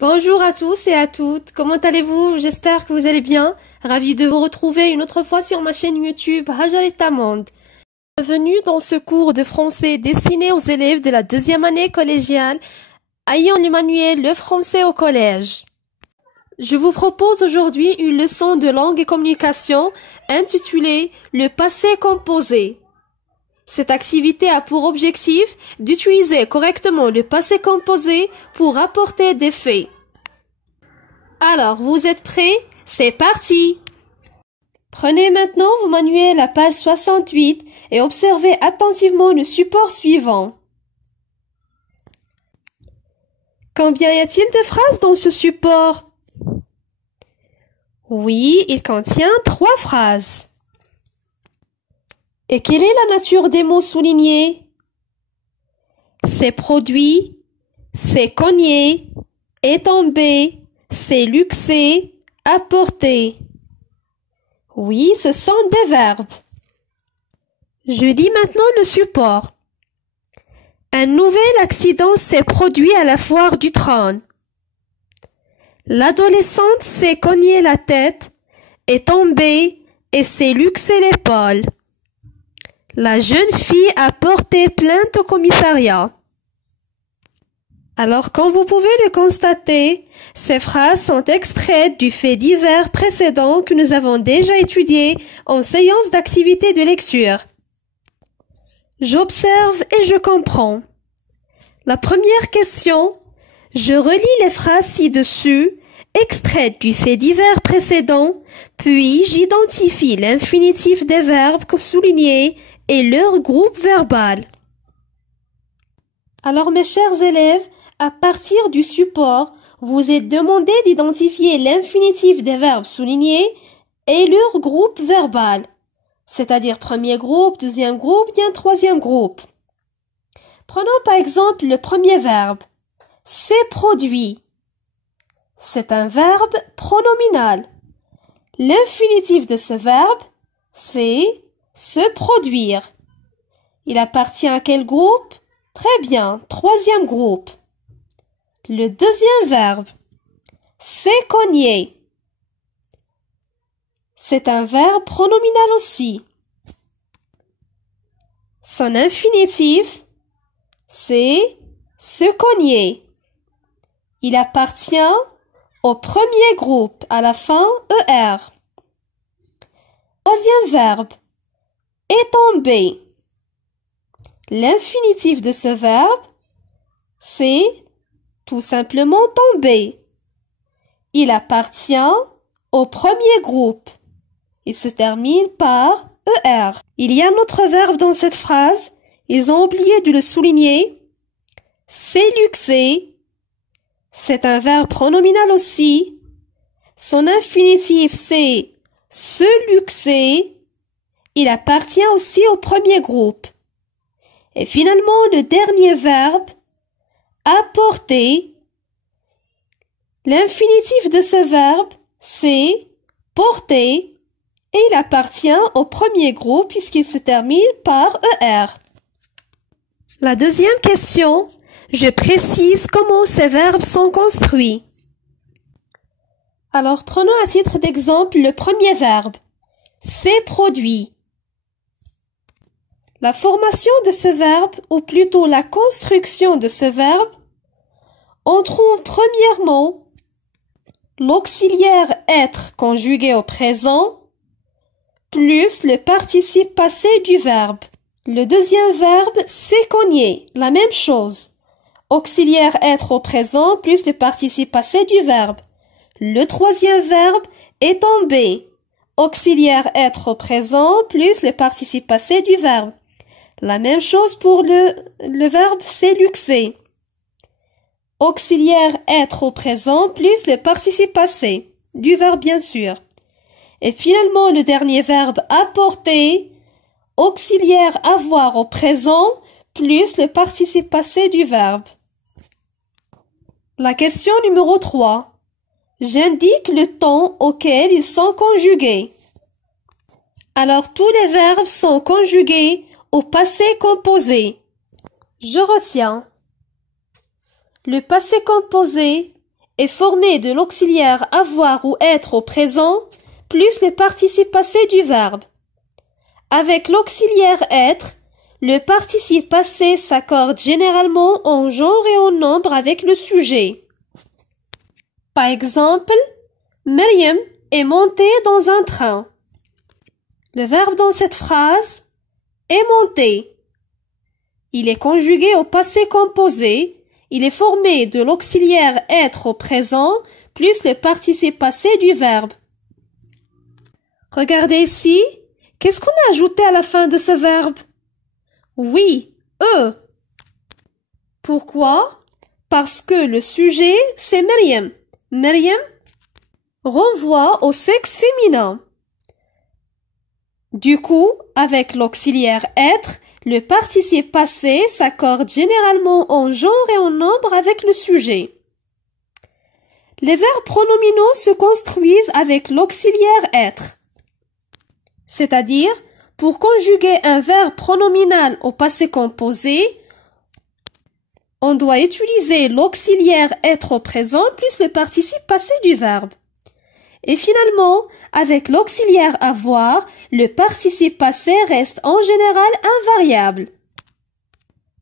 Bonjour à tous et à toutes, comment allez-vous? J'espère que vous allez bien. Ravi de vous retrouver une autre fois sur ma chaîne YouTube Hajar et Tamand. Bienvenue dans ce cours de français destiné aux élèves de la deuxième année collégiale ayant le manuel Le français au collège. Je vous propose aujourd'hui une leçon de langue et communication intitulée Le passé composé. Cette activité a pour objectif d'utiliser correctement le passé composé pour rapporter des faits. Alors, vous êtes prêts? C'est parti! Prenez maintenant vos manuels à page 68 et observez attentivement le support suivant. Combien y a-t-il de phrases dans ce support? Oui, il contient 3 phrases. Et quelle est la nature des mots soulignés? C'est produit, c'est cogné, est tombé, c'est luxé, apporté. Oui, ce sont des verbes. Je lis maintenant le support. Un nouvel accident s'est produit à la foire du trône. L'adolescente s'est cogné la tête, est tombée et s'est luxé l'épaule. La jeune fille a porté plainte au commissariat. Alors, comme vous pouvez le constater, ces phrases sont extraites du fait divers précédent que nous avons déjà étudié en séance d'activité de lecture. J'observe et je comprends. La première question, je relis les phrases ci-dessus, extraites du fait divers précédent, puis j'identifie l'infinitif des verbes soulignés et leur groupe verbal. Alors mes chers élèves, à partir du support, vous êtes demandé d'identifier l'infinitif des verbes soulignés et leur groupe verbal, c'est-à-dire premier groupe, deuxième groupe, bien troisième groupe. Prenons par exemple le premier verbe, c'est produit. C'est un verbe pronominal. L'infinitif de ce verbe, c'est se produire. Il appartient à quel groupe? Très bien, troisième groupe. Le deuxième verbe, c'est cogner. C'est un verbe pronominal aussi. Son infinitif, c'est se cogner. Il appartient au premier groupe, à la fin ER. Troisième verbe, est tombé. L'infinitif de ce verbe, c'est tout simplement tomber. Il appartient au premier groupe. Il se termine par ER. Il y a un autre verbe dans cette phrase. Ils ont oublié de le souligner. C'est luxé. C'est un verbe pronominal aussi. Son infinitif, c'est se luxer. Il appartient aussi au premier groupe. Et finalement, le dernier verbe, apporter. L'infinitif de ce verbe, c'est porter. Et il appartient au premier groupe puisqu'il se termine par ER. La deuxième question, je précise comment ces verbes sont construits. Alors, prenons à titre d'exemple le premier verbe, c'est produit. La formation de ce verbe, ou plutôt la construction de ce verbe, on trouve premièrement l'auxiliaire être conjugué au présent, plus le participe passé du verbe. Le deuxième verbe, c'est cogner, la même chose. Auxiliaire être au présent, plus le participe passé du verbe. Le troisième verbe est tomber. Auxiliaire être au présent, plus le participe passé du verbe. La même chose pour le verbe c'est luxer. Auxiliaire être au présent, plus le participe passé du verbe bien sûr. Et finalement, le dernier verbe apporter, auxiliaire avoir au présent, plus le participe passé du verbe. La question numéro 3. J'indique le temps auquel ils sont conjugués. Alors, tous les verbes sont conjugués au passé composé. Je retiens. Le passé composé est formé de l'auxiliaire avoir ou être au présent plus le participe passé du verbe. Avec l'auxiliaire être, le participe passé s'accorde généralement en genre et en nombre avec le sujet. Par exemple, Maryam est montée dans un train. Le verbe dans cette phrase est monter. Il est conjugué au passé composé. Il est formé de l'auxiliaire être au présent plus le participe passé du verbe. Regardez ici. Qu'est-ce qu'on a ajouté à la fin de ce verbe? Oui, eux. Pourquoi? Parce que le sujet, c'est Maryam. Maryam renvoie au sexe féminin. Du coup, avec l'auxiliaire être, le participe passé s'accorde généralement en genre et en nombre avec le sujet. Les verbes pronominaux se construisent avec l'auxiliaire être. C'est-à-dire, pour conjuguer un verbe pronominal au passé composé, on doit utiliser l'auxiliaire être au présent plus le participe passé du verbe. Et finalement, avec l'auxiliaire avoir, le participe passé reste en général invariable.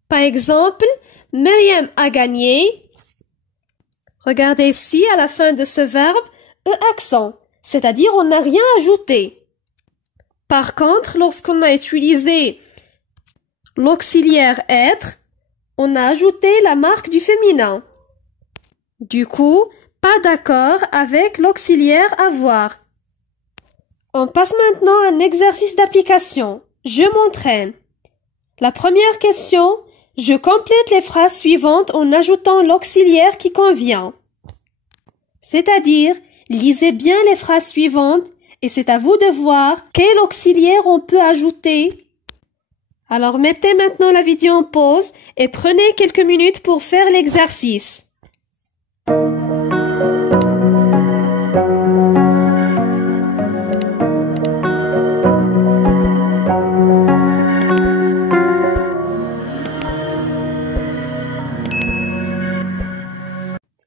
Par exemple, Maryam a gagné. Regardez ici, à la fin de ce verbe, accent, c'est-à-dire on n'a rien ajouté. Par contre, lorsqu'on a utilisé l'auxiliaire être, on a ajouté la marque du féminin. Du coup, pas d'accord avec l'auxiliaire avoir. On passe maintenant à un exercice d'application. Je m'entraîne. La première question, je complète les phrases suivantes en ajoutant l'auxiliaire qui convient. C'est-à-dire, lisez bien les phrases suivantes et c'est à vous de voir quel auxiliaire on peut ajouter. Alors mettez maintenant la vidéo en pause et prenez quelques minutes pour faire l'exercice.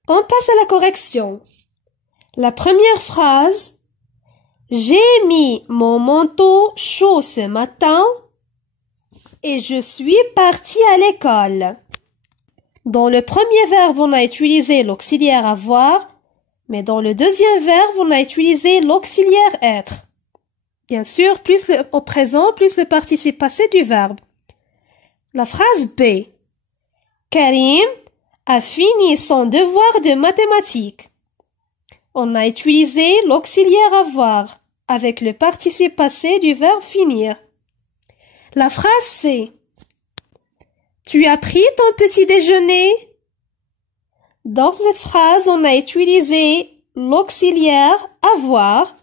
On passe à la correction. La première phrase, j'ai mis mon manteau chaud ce matin et je suis partie à l'école. Dans le premier verbe, on a utilisé l'auxiliaire avoir, mais dans le deuxième verbe, on a utilisé l'auxiliaire être. Bien sûr, plus au présent, plus le participe passé du verbe. La phrase B. Karim a fini son devoir de mathématiques. On a utilisé l'auxiliaire avoir avec le participe passé du verbe finir. La phrase C. Tu as pris ton petit déjeuner? Dans cette phrase, on a utilisé l'auxiliaire avoir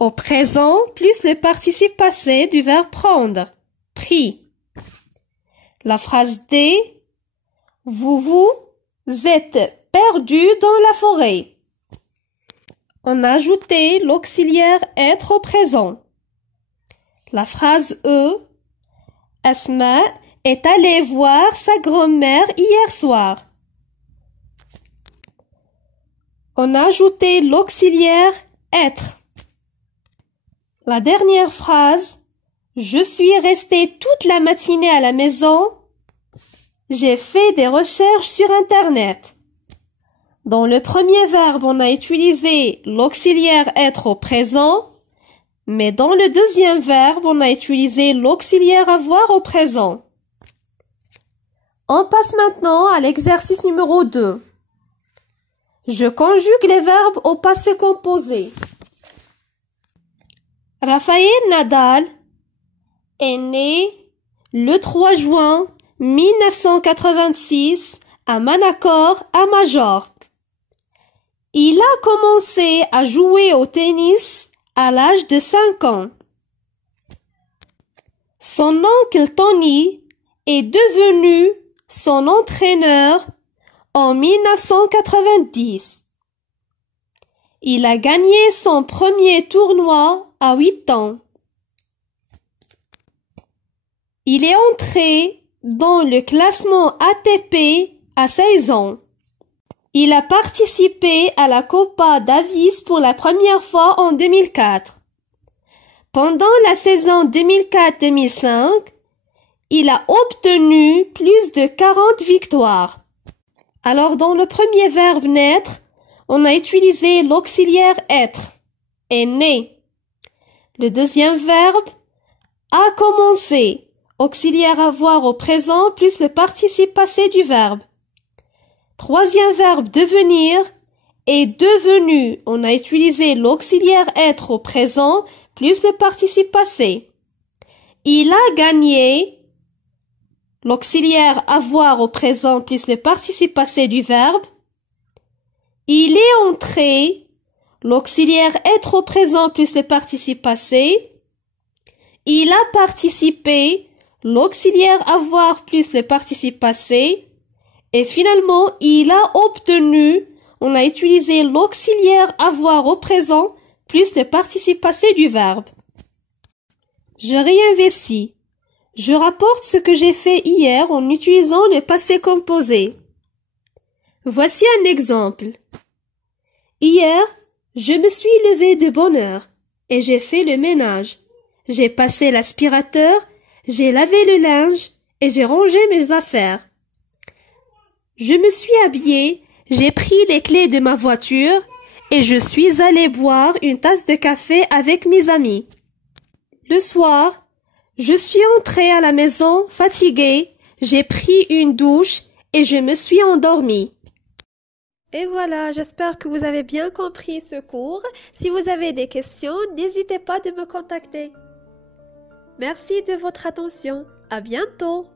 au présent plus le participe passé du verbe prendre. Pris. La phrase D. Vous êtes perdu dans la forêt. On a ajouté l'auxiliaire être au présent. La phrase E. Asma est allée voir sa grand-mère hier soir. On a ajouté l'auxiliaire être. La dernière phrase. Je suis restée toute la matinée à la maison. J'ai fait des recherches sur Internet. Dans le premier verbe, on a utilisé l'auxiliaire être au présent, mais dans le deuxième verbe, on a utilisé l'auxiliaire avoir au présent. On passe maintenant à l'exercice numéro 2. Je conjugue les verbes au passé composé. Rafael Nadal est né le 3 juin 1986 à Manacor, à Majorque. Il a commencé à jouer au tennis à l'âge de 5 ans. Son oncle Tony est devenu son entraîneur en 1990. Il a gagné son premier tournoi à 8 ans. Il est entré dans le classement ATP à 16 ans. Il a participé à la Copa Davis pour la première fois en 2004. Pendant la saison 2004-2005, il a obtenu plus de 40 victoires. Alors, dans le premier verbe naître, on a utilisé l'auxiliaire être, est né. Le deuxième verbe, a commencé, auxiliaire avoir au présent plus le participe passé du verbe. Troisième verbe devenir, est devenu, on a utilisé l'auxiliaire être au présent plus le participe passé. Il a gagné, l'auxiliaire avoir au présent plus le participe passé du verbe. Il est entré, l'auxiliaire être au présent plus le participe passé. Il a participé, l'auxiliaire avoir plus le participe passé. Et finalement, il a obtenu, on a utilisé l'auxiliaire avoir au présent plus le participe passé du verbe. Je réinvestis. Je rapporte ce que j'ai fait hier en utilisant le passé composé. Voici un exemple. Hier, je me suis levé de bonne heure et j'ai fait le ménage. J'ai passé l'aspirateur, j'ai lavé le linge et j'ai rangé mes affaires. Je me suis habillé, j'ai pris les clés de ma voiture et je suis allé boire une tasse de café avec mes amis. Le soir, je suis entré à la maison fatigué, j'ai pris une douche et je me suis endormi. Et voilà, j'espère que vous avez bien compris ce cours. Si vous avez des questions, n'hésitez pas de me contacter. Merci de votre attention. À bientôt.